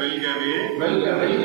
belga